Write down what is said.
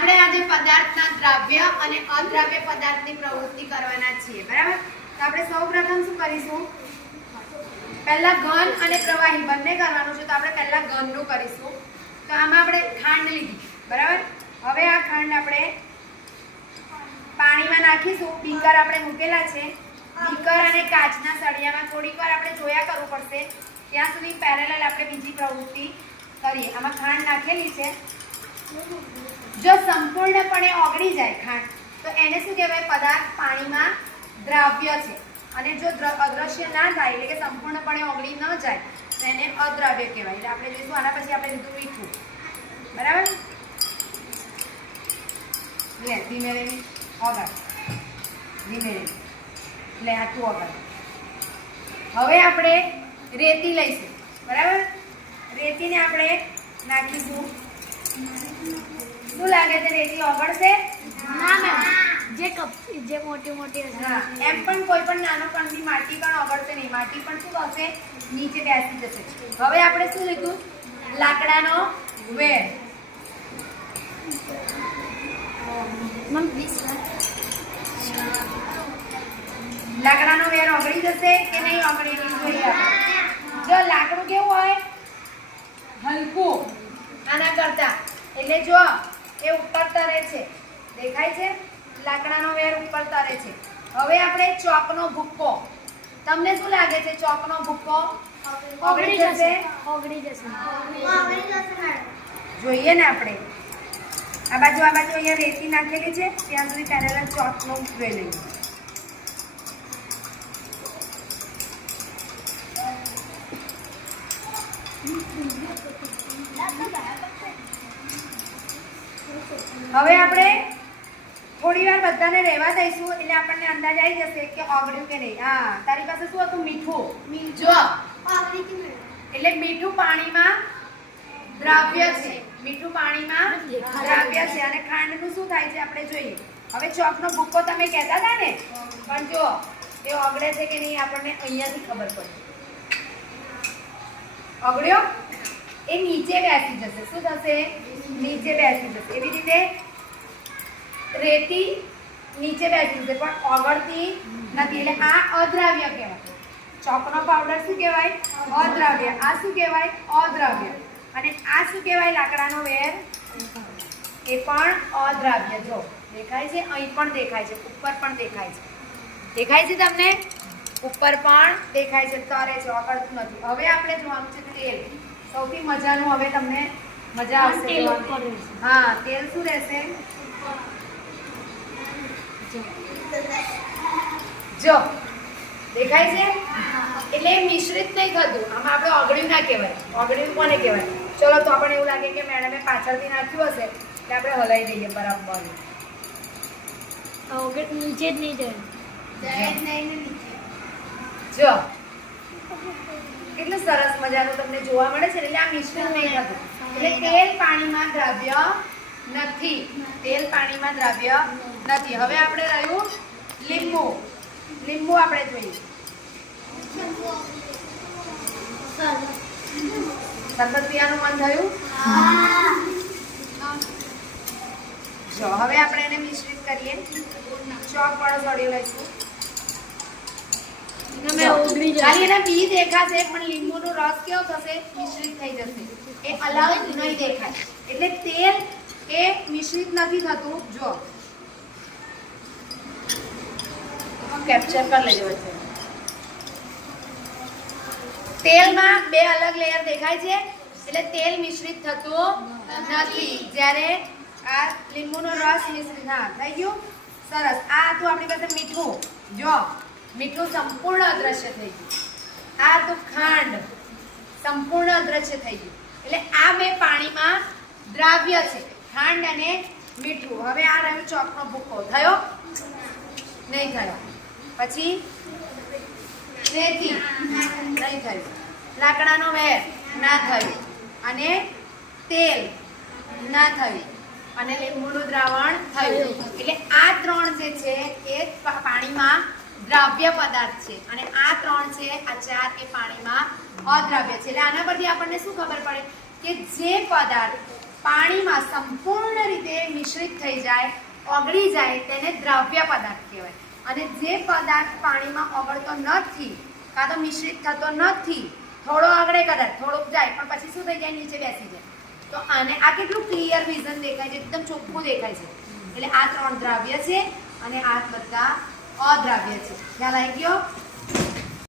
આપણે આજે પદાર્થના દ્રાવ્ય અને અદ્રાવ્ય પદાર્થની પ્રવૃત્તિ કરવાના છીએ, બરાબર? તો આપણે સૌપ્રથમ શું કરીશું? પહેલા ઘન અને પ્રવાહી બંને કરવાનું છે, તો આપણે પહેલા ઘનનું કરીશું. તો આમાં આપણે ખાંડ લીધી, બરાબર? હવે આ ખાંડ આપણે પાણીમાં નાખીશું. બીકર આપણે મૂકેલા છે. બીકર અને કાચના સળિયામાં થોડીક વાર આપણે જોયા કરવું પડશે. ત્યાં સુધી પેરેલલ આપણે બીજી પ્રવૃત્તિ કરીએ. આમાં ખાંડ નાખેલી છે. જો સંપૂર્ણપણે ઓગળી જાય ખાંડ, તો એને શું કહેવાય? પદાર્થ પાણીમાં દ્રાવ્ય છે. અને જો દ્ર- અદ્રશ્ય ના થાય, એટલે કે સંપૂર્ણપણે ઓગળી ન જાય, તો એને અદ્રાવ્ય કહેવાય. એટલે આપણે જોઈશું, આના પછી આપણે લીધું મીઠું. બરાબર? લે, ધીમે રેવી. ઓગળ. ધીમે રેવી. લે, આટલું ઓગળ. હવે આપણે રેતી લઈશું. બરાબર? રેતીને આપણે નાખીશું. શું લાગે છે રેતી ઓગળશે? ના મેમ. જે કપ જે મોટી મોટી હશે. એમ પણ કોઈ પણ નાનો કણની માટી પણ ઓગળશે નહીં. માટી પણ શું થશે નીચે બેસી જશે. હવે આપણે શું લીધું? લાકડાનો વેર. લાકડાનો વેર ઓગળી જશે કે નહીં ઓગળી જોઈએ જો લાકડું કેવું હોય? હલકું. આના કરતા. એટલે જો એ ઉપર તરે છે. દેખાય છે? લાકડાનો વેર ઉપર તરે છે. હવે આપણે ચોકનો ભૂક્કો. તમને શું લાગે છે ચોકનો ભૂક્કો? ઓગળી જશે. ઓગળી જશે. જોઈએ ને આપણે. આ બાજુ આ બાજુ અહીંયા રેતી નાખેલી છે. ત્યાં સુધી પેરેલલ ચોકનો જોઈ લઈએ હવે આપણે થોડી વાર બધાને રહેવા દઈશું એટલે આપણને અંદાજ આવી જશે કે ઓગળ્યું કે નહીં. હા તારી પાસે શું હતું? મીઠું. જો એટલે મીઠું પાણીમાં દ્રાવ્ય છે. મીઠું પાણીમાં દ્રાવ્ય છે. અને ખાંડનું શું થાય છે આપણે જોઈએ. હવે ચોકનો ભૂક્કો તમે કહેતા હતા ને? પણ જો એ ઓગળે છે કે નહીં આપણને અહીંયાથી ખબર પડે. ઓગળ્યો? એ નીચે બેસી જશે. શું થશે? નીચે બેસી જશે. એવી રીતે રેતી નીચે બેસી જશે, પણ ઓગળતી નથી. એટલે આ અદ્રાવ્ય કહેવાય. ચોકનો પાવડર શું કહેવાય? અદ્રાવ્ય. આ શું કહેવાય? અદ્રાવ્ય. અને આ શું કહેવાય? લાકડાનો વેર. એ પણ અદ્રાવ્ય. જો, દેખાય છે? અહીં પણ દેખાય છે. ઉપર પણ દેખાય છે. દેખાય છે તમને? ઉપર પણ દેખાય છે. તરે છે. ઓગળતું નથી. હવે આપણે જોવાનું છે તેલ. સૌથી મજાનું હવે તમને મજા આવશે. હા તેલ શું રહેશે? જો દેખાય છે? એટલે મિશ્રિત નહીં થતું આમાં આપણે ઓગળ્યું ના કહેવાય. ઓગળ્યું કોને કહેવાય. ચલો તો આપણને એવું લાગે કે મેડમે પાછળથી નાખ્યું હશે એટલે આપણે હલાવી દઈએ બરાબર. ઓગળ નીચે જ નહીં જાય. જો. કેટલું સરસ મજાનું તમને જોવા મળે છે. એટલે આ મિશ્રણ નહીં હતું એટલે તેલ પાણીમાં દ્રાવ્ય નથી. તેલ પાણીમાં દ્રાવ્ય નથી. હવે આપણે રહ્યું લીંબુ. લીંબુ આપણે જોઈએ. પીવાનું મન થયું? જો હવે આપણે એને મિશ્રિત કરીએ. ચોક વાળો સળિયો લઈશું. તમે જશે ખાલી એના બી દેખાશે પણ લીંબુનો રસ કેવો થશે? મિશ્રિત થઈ જશે. એ અલગ નહીં દેખાય. એટલે તેલ એ મિશ્રિત નથી થતું. જો કેપ્ચર કરી લેજો છે તેલમાં બે અલગ લેયર દેખાય છે. એટલે તેલ મિશ્રિત થતું નથી. જ્યારે આ લીંબુનો રસ મિશ્રિત હા થઈ ગયું. સરસ. આ હતું આપણી પાસે મીઠું. જો મીઠું સંપૂર્ણ અદ્રશ્ય થઈ ગયું. આ તો ખાંડ સંપૂર્ણ અદ્રશ્ય થઈ ગયું. એટલે આ બે પાણીમાં દ્રાવ્ય છે, ખાંડ અને મીઠું. હવે આ રહ્યો ચોકનો ભૂકો. થયો? નહીં થયો. પછી? રેતી નહીં થયું. લાકડાનો વેર? ના થયું. અને તેલ? ના થયું. અને લીંબુનું દ્રાવણ થયું. એટલે આ ત્રણ જે છે, એ પાણીમાં દ્રાવ્ય પદાર્થ છે. અને આ ત્રણ છે, આ ચાર એ પાણીમાં અદ્રાવ્ય છે. એટલે આના પરથી આપણને શું ખબર પડે? કે જે પદાર્થ પાણીમાં સંપૂર્ણ રીતે મિશ્રિત થઈ જાય, ઓગળી જાય, તેને દ્રવ્ય પદાર્થ કહેવાય. અને જે પદાર્થ પાણીમાં ઓગળતો નથી, કાં તો મિશ્રિત થતો નથી, થોડો આગળે કદાચ થોડોક જાય પણ પછી શું થઈ જાય? નીચે બેસી જાય. તો આને આ કેટલું ક્લિયર વિઝન દેખાય છે? એકદમ ચોખ્ખું દેખાય છે. એટલે આ ત્રણ દ્રાવ્ય છે અને આ બધા અદ્રાવ્ય છે ખ્યાલ આવી ગયો